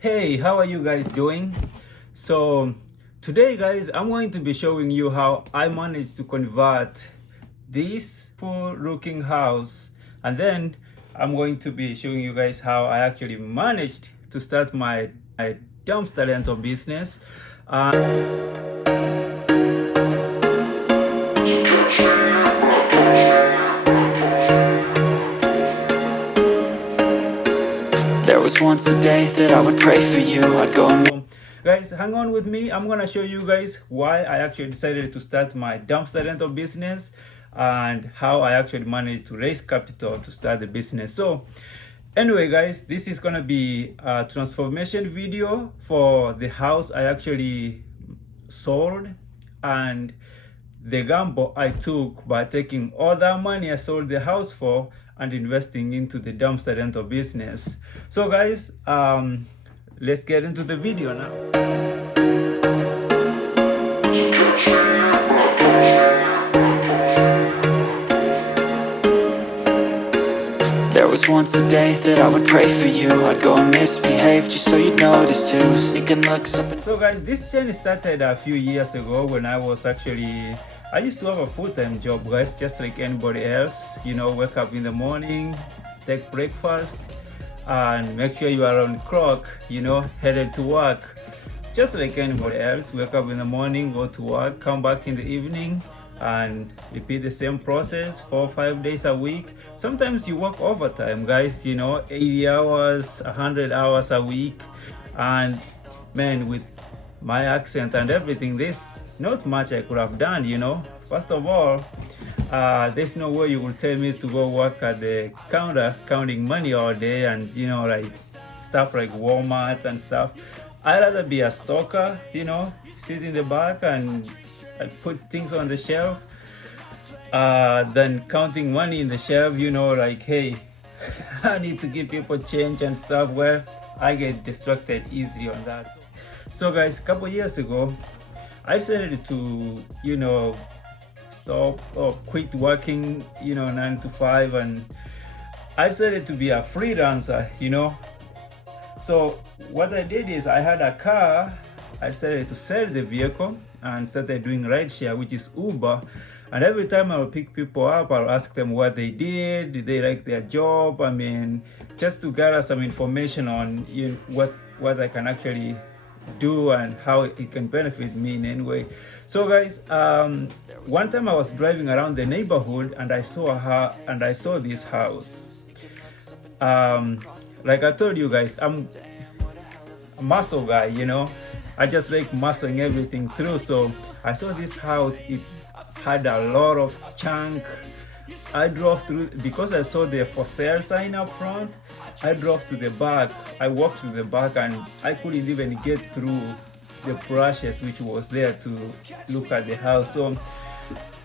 Hey, how are you guys doing? So today guys, I'm going to be showing you how I managed to convert this full looking house, and then I'm going to be showing you guys how I actually managed to start my dumpster rental business. There was once a day that I would pray for you. I'd go and Guys, hang on with me. I'm gonna show you guys why I actually decided to start my dumpster rental business and how I actually managed to raise capital to start the business. So anyway guys, this is gonna be a transformation video for the house I actually sold and the gamble I took by taking all that money I sold the house for and investing into the dumpster rental business. So guys, let's get into the video now. there was once a day that I would pray for you. I'd go and misbehave just so you'd notice too. Sneaking looks up and So guys, this journey started a few years ago when I used to have a full-time job, guys, just like anybody else. You know, wake up in the morning, take breakfast, and make sure you are on the clock, you know, headed to work. Just like anybody else, wake up in the morning, go to work, come back in the evening, and repeat the same process 4 or 5 days a week. Sometimes you work overtime, guys, you know, 80 hours, 100 hours a week. And man, with my accent and everything, there's not much I could have done, you know. First of all, there's no way you will tell me to go work at the counter counting money all day and, you know, like stuff like Walmart and stuff. I'd rather be a stocker, you know, sit in the back and put things on the shelf than counting money in the shelf, you know, like, hey, I need to give people change and stuff. Well, I get distracted easily on that. So guys, a couple years ago, I decided to, you know, stop or quit working, you know, 9 to 5, and I decided to be a freelancer, you know. So what I did is I had a car. I decided to sell the vehicle and started doing rideshare, which is Uber. And every time I would pick people up, I'll ask them what they did they like their job. I mean, just to gather some information on, you know, what I can actually do and how it can benefit me in any way. So guys, one time I was driving around the neighborhood and I saw this house. Like I told you guys, I'm a muscle guy, you know. I just like muscling everything through. So I saw this house. It had a lot of junk. I drove through because I saw the for sale sign up front. I drove to the back. I walked to the back and I couldn't even get through the brushes which was there to look at the house. So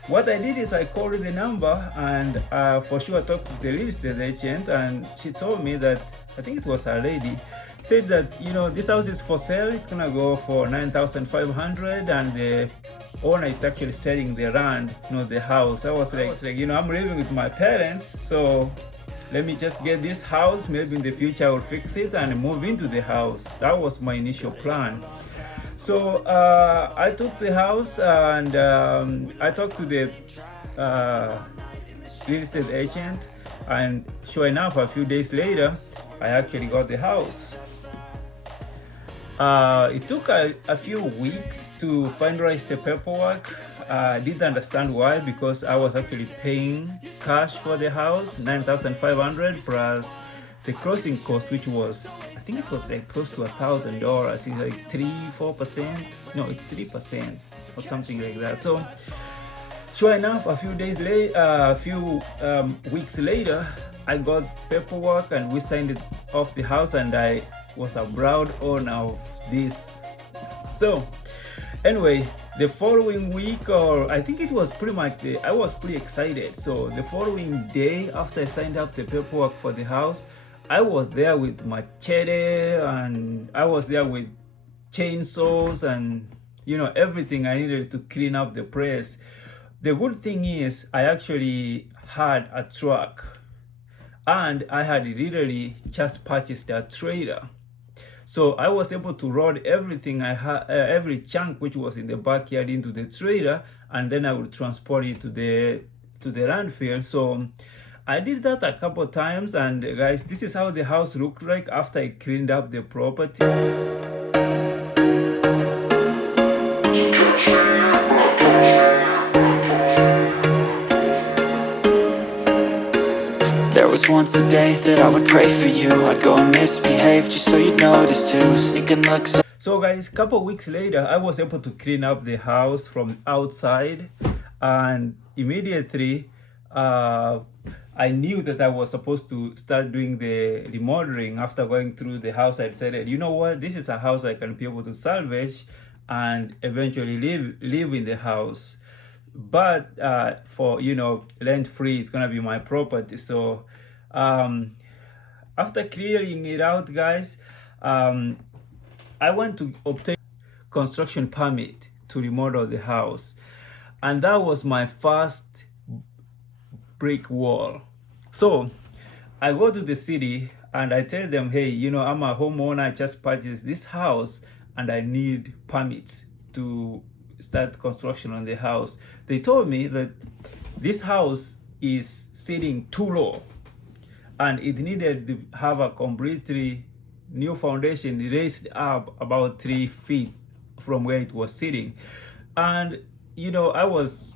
what I did is I called the number and for sure I talked to the real estate agent, and she told me that, I think it was a lady, said that, you know, this house is for sale. It's gonna go for 9,500 and the owner is actually selling the land, you know, the house. I was like, you know, I'm living with my parents, so let me just get this house. Maybe in the future I will fix it and move into the house. That was my initial plan. So I took the house and I talked to the real estate agent, and sure enough, a few days later, I actually got the house. It took a few weeks to finalize the paperwork. I didn't understand why, because I was actually paying cash for the house, 9,500 plus the closing cost, which was, I think it was like close to $1,000. It's like 3-4%. No, it's 3% or something like that. So sure enough, a few days later, a few weeks later, I got paperwork and we signed it off the house, and I was a proud owner of this. So anyway, the following week, or I think it was pretty much I was pretty excited. So the following day after I signed up the paperwork for the house, I was there with machete and I was there with chainsaws and, you know, everything I needed to clean up the place. The good thing is I actually had a truck and I had literally just purchased a trailer. So I was able to load everything I had, every chunk which was in the backyard into the trailer, and then I would transport it to the landfill. So I did that a couple times, and guys, this is how the house looked like after I cleaned up the property. There was once a day that I would pray for you. I'd go and misbehave just so you'd notice too. Sneaking looks. So guys, couple weeks later, I was able to clean up the house from outside, and immediately I knew that I was supposed to start doing the remodeling. After going through the house, I decided, you know what, this is a house I can be able to salvage and eventually live in the house. But for, you know, rent free, it's gonna be my property. So after clearing it out, guys, I went to obtain construction permit to remodel the house, and that was my first brick wall. So I go to the city and I tell them, hey, you know, I'm a homeowner, I just purchased this house and I need permits to start construction on the house. They told me that this house is sitting too low and it needed to have a completely new foundation raised up about 3 feet from where it was sitting. And you know, I was,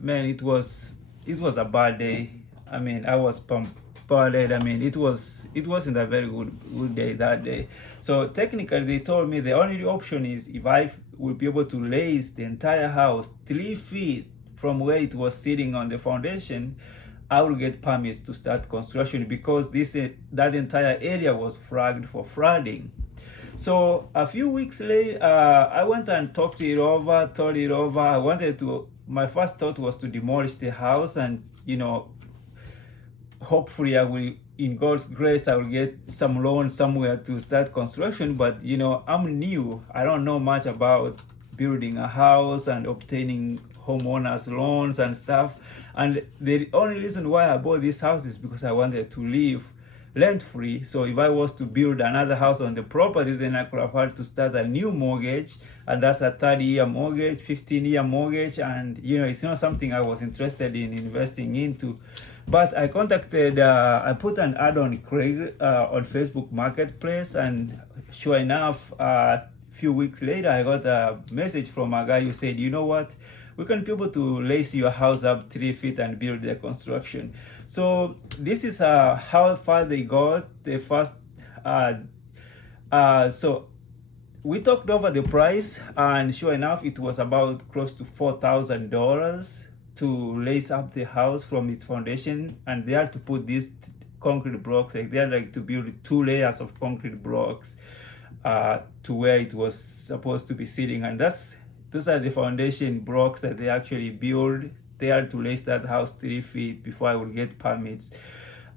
man, it was a bad day. I mean, I was bothered. I mean, it wasn't a very good day that day. So technically they told me the only option is if I will be able to raise the entire house 3 feet from where it was sitting on the foundation, I will get permits to start construction, because that entire area was flagged for flooding. So a few weeks later, I went and thought it over. My first thought was to demolish the house, and you know, hopefully I will, in God's grace, I will get some loan somewhere to start construction. But you know, I'm new. I don't know much about building a house and obtaining homeowners loans and stuff. And the only reason why I bought this house is because I wanted to live rent-free. So if I was to build another house on the property, then I could afford to start a new mortgage, and that's a 30-year mortgage, 15-year mortgage, and you know, it's not something I was interested in investing into. But I contacted, I put an ad on Craig on Facebook Marketplace, and sure enough, a few weeks later, I got a message from a guy who said, you know what, we can be able to lace your house up 3 feet and build the construction. So this is how far they got. The first, so we talked over the price, and sure enough, it was about close to $4,000 to lace up the house from its foundation, and they had to put these concrete blocks, like they had like to build 2 layers of concrete blocks to where it was supposed to be sitting, and those are the foundation blocks that they actually build. They had to lace that house 3 feet before I would get permits.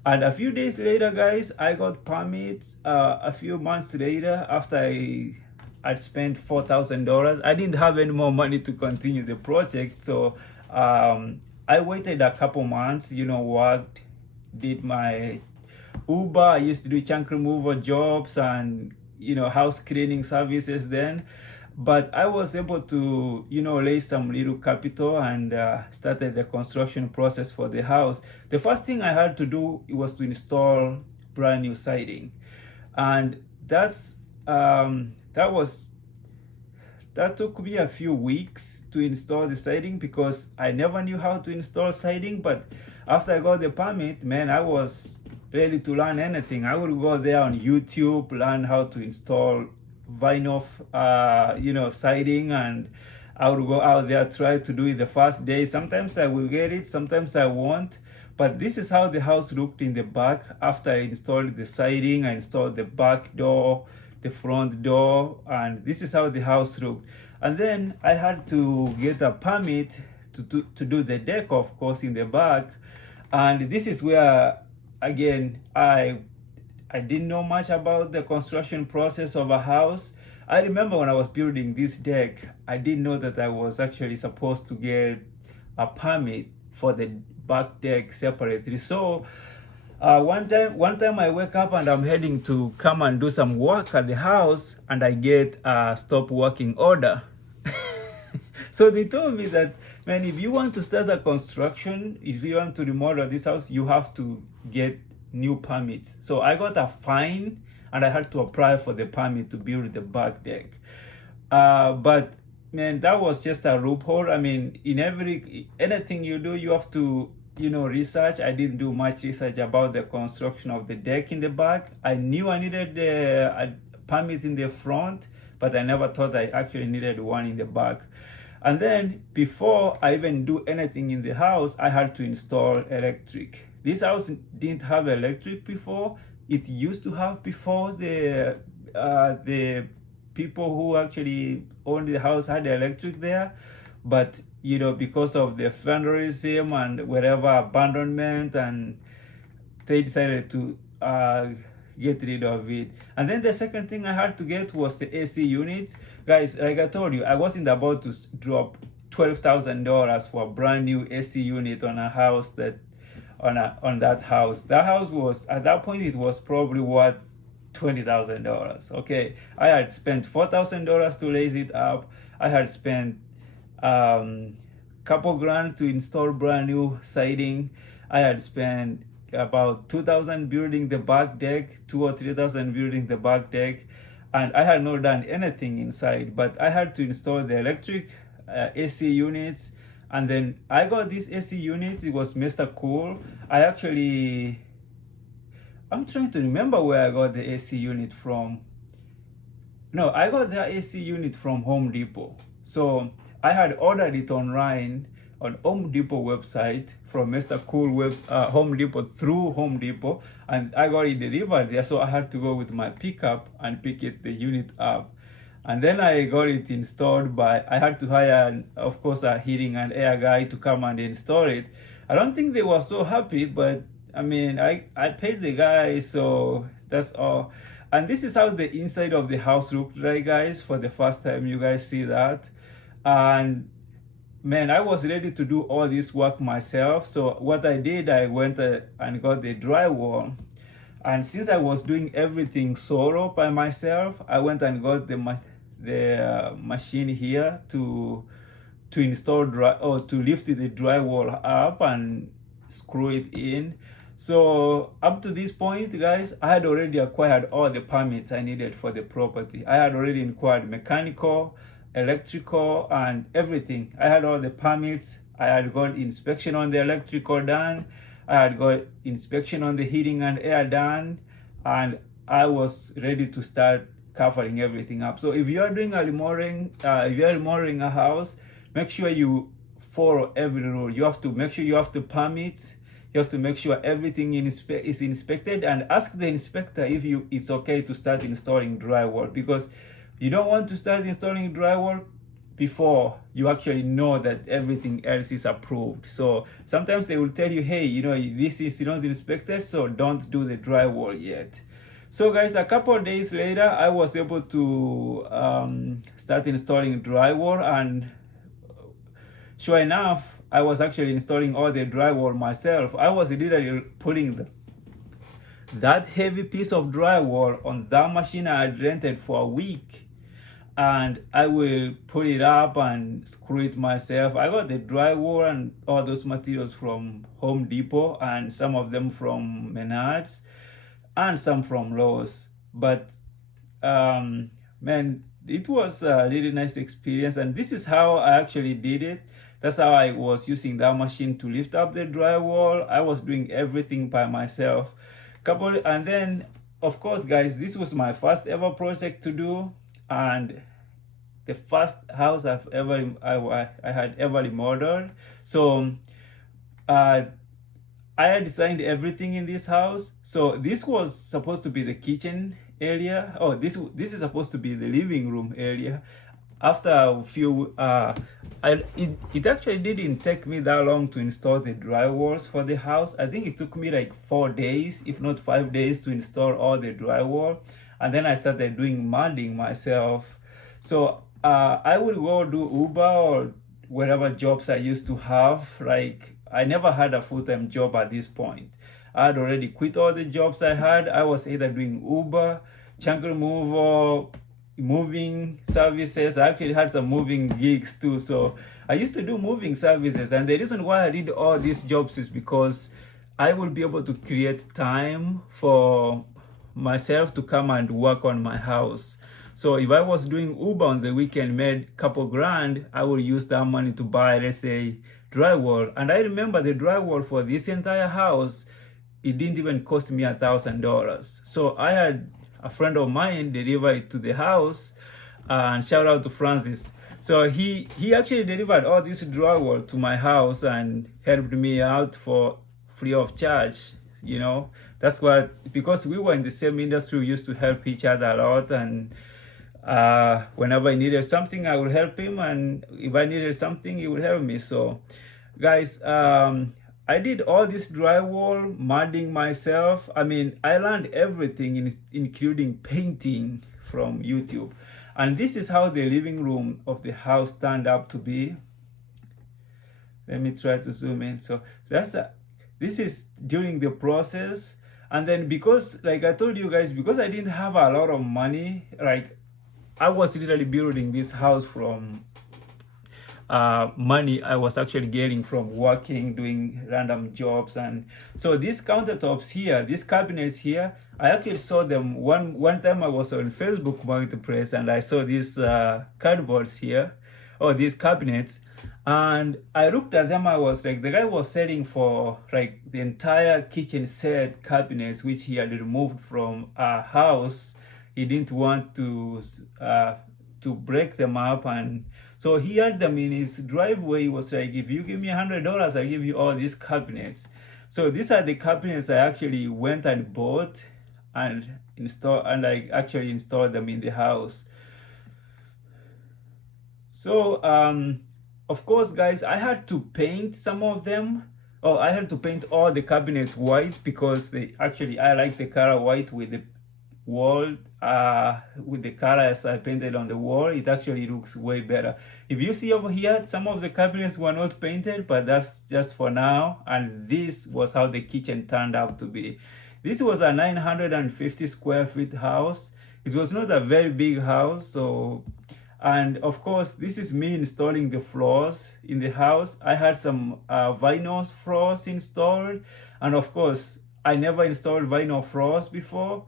And a few days later, guys, I got permits. A few months later, after I'd spent $4,000, I didn't have any more money to continue the project. So I waited a couple months, you know, worked, did my Uber. I used to do chunk removal jobs and, you know, house cleaning services then. But I was able to, you know, lay some little capital and started the construction process for the house. The first thing I had to do was to install brand new siding, and that took me a few weeks to install the siding, because I never knew how to install siding. But after I got the permit, man, I was ready to learn anything. I would go there on YouTube, learn how to install vinyl you know, siding, and I would go out there, try to do it the first day. Sometimes I will get it, sometimes I won't. But this is how the house looked in the back after I installed the siding. I installed the back door, the front door, and this is how the house looked. And then I had to get a permit to do the deck, of course, in the back. And this is where, again, I didn't know much about the construction process of a house. I remember when I was building this deck, I didn't know that I was actually supposed to get a permit for the back deck separately. So One time I wake up and I'm heading to come and do some work at the house, and I get a stop working order. So they told me that, man, if you want to start a construction, if you want to remodel this house, you have to get new permits. So I got a fine, and I had to apply for the permit to build the back deck. But man, that was just a loophole. I mean, in anything you do, you have to, research. I didn't do much research about the construction of the deck in the back. I knew I needed a permit in the front, but I never thought I actually needed one in the back. And then before I even do anything in the house, I had to install electric. This house didn't have electric before. It used to have before. The people who actually owned the house had the electric there, but because of the vandalism and whatever abandonment, and they decided to get rid of it. And then the second thing I had to get was the AC unit. Guys, like I told you, I wasn't about to drop $12,000 for a brand new AC unit on a house that on that house. That house was, at that point, it was probably worth $20,000. Okay, I had spent $4,000 to raise it up. I had spent couple grand to install brand new siding. I had spent about $2,000 building the back deck, $2,000 or $3,000 building the back deck, and I had not done anything inside. But I had to install the electric AC units, and then I got this AC unit. It was Mr. Cool. I'm trying to remember where I got the AC unit from. No, I got the AC unit from Home Depot. So I had ordered it online on Home Depot website from Mr. Cool Home Depot through Home Depot, and I got it delivered there. So I had to go with my pickup and pick the unit up. And then I got it installed I had to hire, of course, a heating and air guy to come and install it. I don't think they were so happy, but I mean, I paid the guy, so that's all. And this is how the inside of the house looked like, guys, for the first time you guys see that. And man, I was ready to do all this work myself. So what I did, I went and got the drywall. And since I was doing everything solo by myself, I went and got the machine here to install to lift the drywall up and screw it in. So up to this point, guys, I had already acquired all the permits I needed for the property. I had already acquired mechanical, electrical, and everything. I had all the permits. I had got inspection on the electrical done. I had got inspection on the heating and air done, and I was ready to start covering everything up. So if you're doing a remodeling, if you're remodeling a house, make sure you follow every rule. You have to make sure you have the permits. You have to make sure everything is inspected, and ask the inspector if it's okay to start installing drywall, because you don't want to start installing drywall before you actually know that everything else is approved. So sometimes they will tell you, hey, this is not inspected, so don't do the drywall yet. So guys, a couple of days later, I was able to start installing drywall, and sure enough, I was actually installing all the drywall myself. I was literally putting that heavy piece of drywall on that machine I had rented for a week, and I will put it up and screw it myself. I got the drywall and all those materials from Home Depot, and some of them from Menards, and some from Lowe's. But man, it was a really nice experience, and this is how I actually did it. That's how I was using that machine to lift up the drywall. I was doing everything by myself. And then, of course, guys, this was my first ever project to do, and the first house I had ever remodeled. So I had designed everything in this house. So this was supposed to be the kitchen area. Oh, this is supposed to be the living room area. After a few, it actually didn't take me that long to install the drywalls for the house. I think it took me like 4 days, if not 5 days, to install all the drywall. And then I started doing modding myself. So I would go do Uber or whatever jobs I used to have. Like, I never had a full-time job at this point. I had already quit all the jobs I had. I was either doing Uber, chunk removal, moving services. I actually had some moving gigs too. So I used to do moving services, and the reason why I did all these jobs is because I will be able to create time for myself to come and work on my house. So if I was doing Uber on the weekend, made a couple grand, I will use that money to buy, let's say, drywall. And I remember the drywall for this entire house, it didn't even cost me $1,000. So I had a friend of mine deliver it to the house, and shout out to Francis. So he actually delivered all this drywall to my house and helped me out for free of charge. You know, that's what, because we were in the same industry, we used to help each other a lot. And whenever I needed something, I would help him, and if I needed something, he would help me. So guys, I did all this drywall, mudding myself. I mean, I learned everything, including painting, from YouTube. And this is how the living room of the house turned up to be. Let me try to zoom in. So this is during the process. And then, because like I told you guys, because I didn't have a lot of money, like I was literally building this house from money I was actually getting from working, doing random jobs. And so these countertops here, these cabinets here, I actually saw them one time. I was on Facebook Marketplace, and I saw these cardboards here, or these cabinets, and I looked at them. I was like, the guy was selling for like the entire kitchen set cabinets, which he had removed from a house. He didn't want to break them up, and so he had them in his driveway. He was like, if you give me $100, I give you all these cabinets. So these are the cabinets I actually went and bought and installed, and I actually installed them in the house. So of course, guys, I had to paint some of them. Oh, I had to paint all the cabinets white, because I like the color white with the wall, with the colors I painted on the wall. It actually looks way better. If you see over here, some of the cabinets were not painted, but that's just for now. And this was how the kitchen turned out to be. This was a 950 square feet house. It was not a very big house. So, and of course, this is me installing the floors in the house. I had some vinyl floors installed, and of course, I never installed vinyl floors before.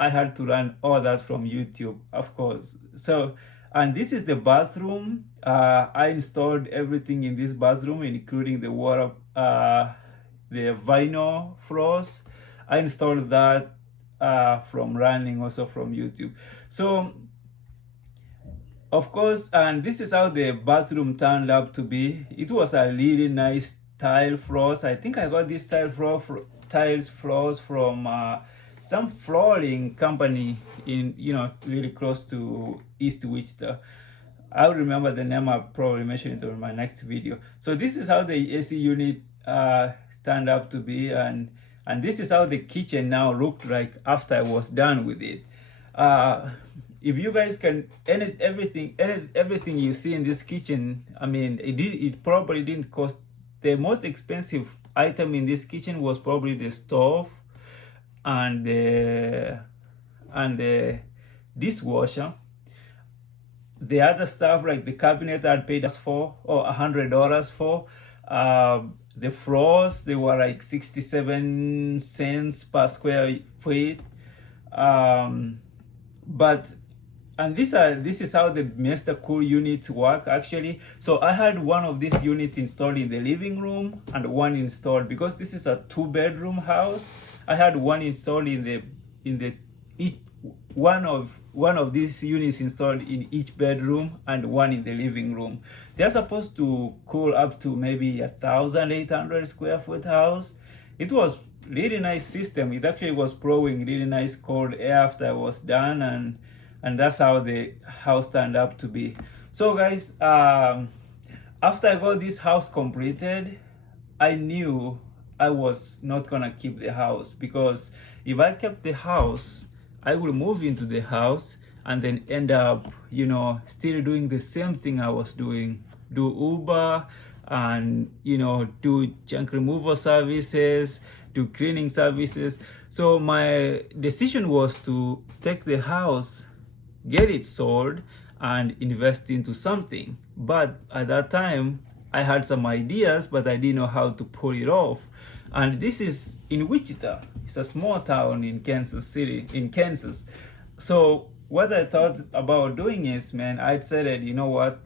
I had to learn all that from YouTube, of course. So, and this is the bathroom. I installed everything in this bathroom, including the water, the vinyl floors. I installed that from running, also from YouTube. So, of course, and this is how the bathroom turned out to be. It was a really nice tile floors. I think I got this tiles floors from some flooring company in, really close to East Wichita. I'll remember the name. I'll probably mention it on my next video. So this is how the AC unit turned out to be, and this is how the kitchen now looked like after I was done with it. If you guys can edit everything you see in this kitchen, I mean, it probably didn't cost. The most expensive item in this kitchen was probably the stove and the dishwasher. The other stuff, like the cabinet, I'd paid us for, or $100 for. The floors, they were like 67 cents per square feet. And this is how the Mr. Cool units work actually. So I had one of these units installed in the living room, and one installed, because this is a 2-bedroom house, I had one installed one of these units installed in each bedroom, and one in the living room. They're supposed to cool up to maybe 1,800 square foot house. It was really nice system. It actually was blowing really nice cold air after I was done, and that's how the house turned up to be. So guys, after I got this house completed, I knew I was not gonna keep the house, because if I kept the house, I will move into the house and then end up, still doing the same thing I was doing. Do Uber and, do junk removal services, do cleaning services. So my decision was to take the house, get it sold, and invest into something. But at that time, I had some ideas, but I didn't know how to pull it off. And this is in Wichita. It's a small town in Kansas City, in Kansas. So what I thought about doing is, man, I decided, you know what?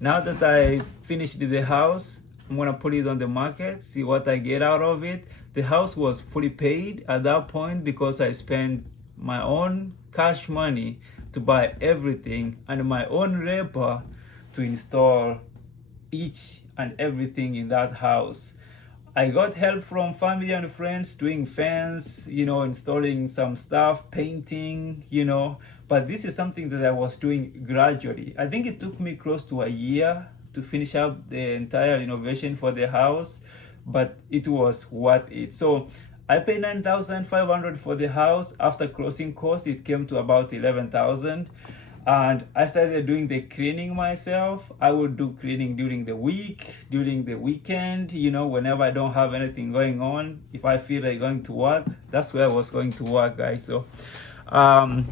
Now that I finished the house, I'm gonna put it on the market, see what I get out of it. The house was fully paid at that point because I spent my own cash money to buy everything and my own labor to install each and everything in that house. I got help from family and friends doing fence, installing some stuff, painting, but this is something that I was doing gradually. I think it took me close to a year to finish up the entire renovation for the house, but it was worth it. So I paid $9,500 for the house. After closing costs, it came to about $11,000. And I started doing the cleaning myself. I would do cleaning during the week, during the weekend, whenever I don't have anything going on. If I feel like going to work, that's where I was going to work, guys. So after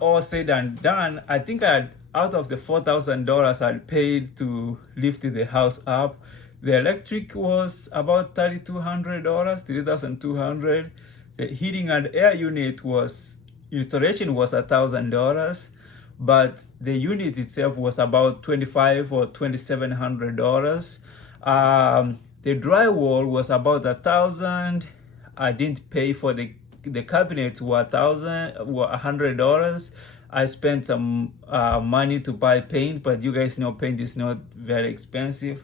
all said and done, I think out of the $4,000 I paid to lift the house up, the electric was about $3,200, $3,200. The heating and air unit installation was $1,000, but the unit itself was about $2,500 or $2,700. The drywall was about $1,000. I didn't pay for the cabinets were $100. I spent some money to buy paint, but you guys know paint is not very expensive.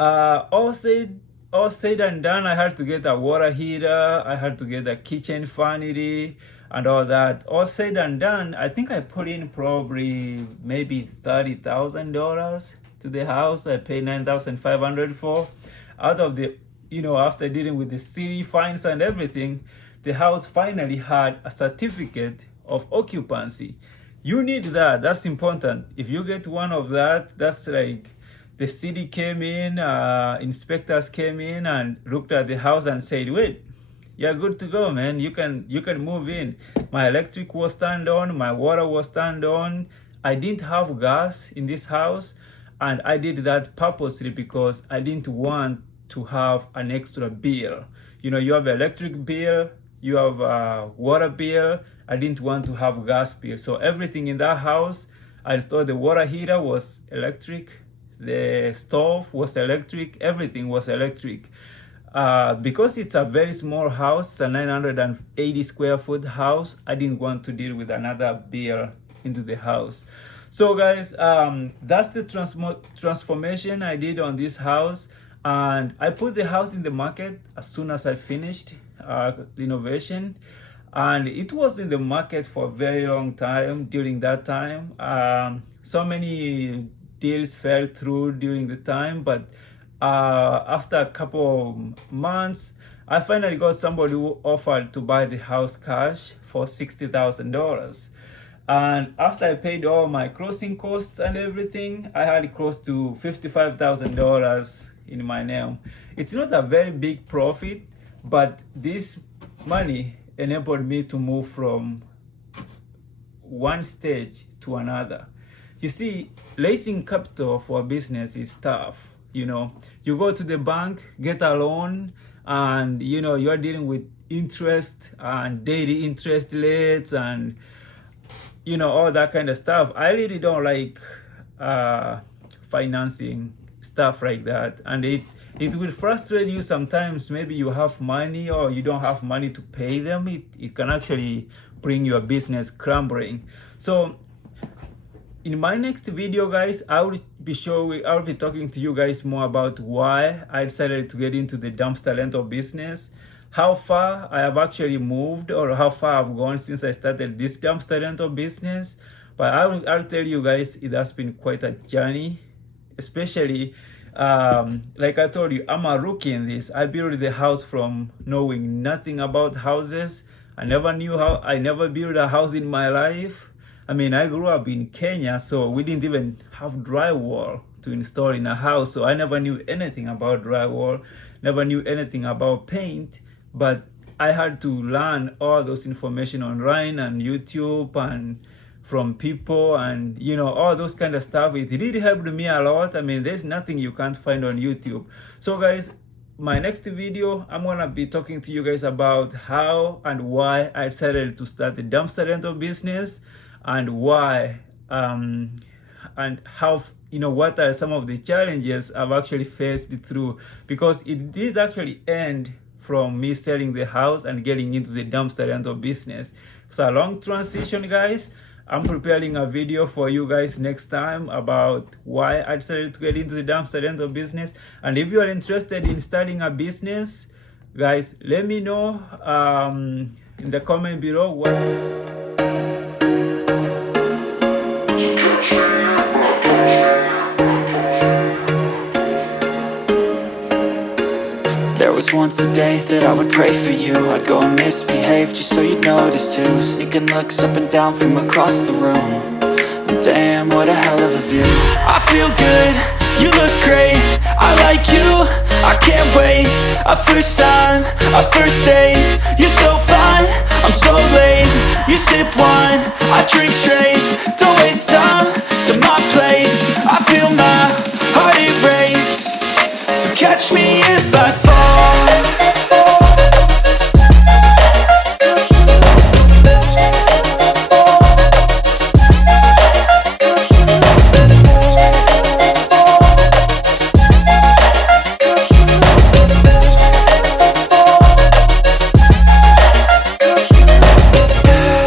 All said and done, I had to get a water heater, I had to get a kitchen vanity and all that. All said and done, I think I put in probably maybe $30,000 to the house. I paid $9,500 for. Out of the, after dealing with the city fines and everything, the house finally had a certificate of occupancy. You need that. That's important. If you get one of that, that's like the city came in, inspectors came in and looked at the house and said, wait, you're good to go, man. You can move in. My electric was turned on, my water was turned on. I didn't have gas in this house, and I did that purposely because I didn't want to have an extra bill. You have electric bill, you have a water bill. I didn't want to have gas bill. So everything in that house, I installed. The water heater was electric, the stove was electric, everything was electric. Because it's a very small house, it's a 980 square foot house, I didn't want to deal with another bill into the house. So guys, that's the transformation I did on this house. And I put the house in the market as soon as I finished renovation. And it was in the market for a very long time during that time. So many deals fell through during the time, but after a couple of months, I finally got somebody who offered to buy the house cash for $60,000. And after I paid all my closing costs and everything, I had close to $55,000 in my name. It's not a very big profit, but this money enabled me to move from one stage to another. You see, raising capital for a business is tough. You go to the bank, get a loan, and you're dealing with interest and daily interest rates and all that kind of stuff. I really don't like financing stuff like that, and it will frustrate you sometimes. Maybe you have money or you don't have money to pay them. It can actually bring your business crumbling. So in my next video, guys, I'll be talking to you guys more about why I decided to get into the dumpster rental business, how far I have actually moved, or how far I've gone since I started this dumpster rental business. But I'll tell you guys, it has been quite a journey, especially like I told you, I'm a rookie in this. I built the house from knowing nothing about houses. I never built a house in my life. I mean, I grew up in Kenya, so we didn't even have drywall to install in a house. So I never knew anything about drywall, never knew anything about paint, but I had to learn all those information online and YouTube and from people, and you know, all those kind of stuff. It really helped me a lot. I mean, there's nothing you can't find on YouTube. So guys, my next video, I'm gonna be talking to you guys about how and why I decided to start the dumpster rental business, and why and how, you know, what are some of the challenges I've actually faced through, because it did actually end from me selling the house and getting into the dumpster rental business. So a long transition, guys. I'm preparing a video for you guys next time about why I decided to get into the dumpster rental business. And if you are interested in starting a business, guys, let me know in the comment below There was once a day that I would pray for you. I'd go and misbehave just so you'd notice too. Sneaking looks up and down from across the room. And damn, what a hell of a view. I feel good, you look great, I like you, I can't wait. A first time, a first date, you're so fine, I'm so late. You sip wine, I drink straight. Don't waste time to my place. I feel my heart erase. So catch me if I fall.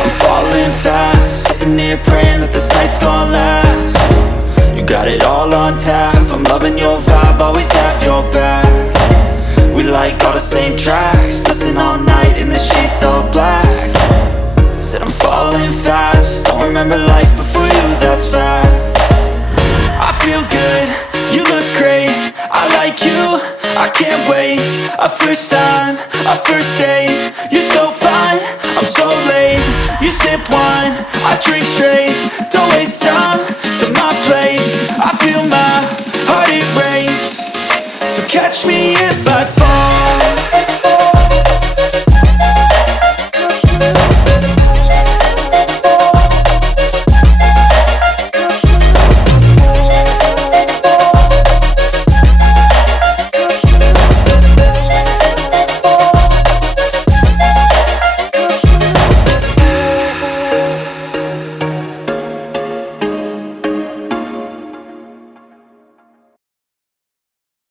I'm falling fast, sitting here praying that this night's gonna last. You got it all on tap, I'm loving your vibe, always have your back. We like all the same tracks, listen all night in the sheets all black. Said I'm falling fast, don't remember life before you, that's fact. I feel good, you look great, I like you, I can't wait. A first time, a first date, you're so fine, I'm so late. You sip wine, I drink straight. Don't waste time to my place. I feel my heart erase. So catch me if I fall.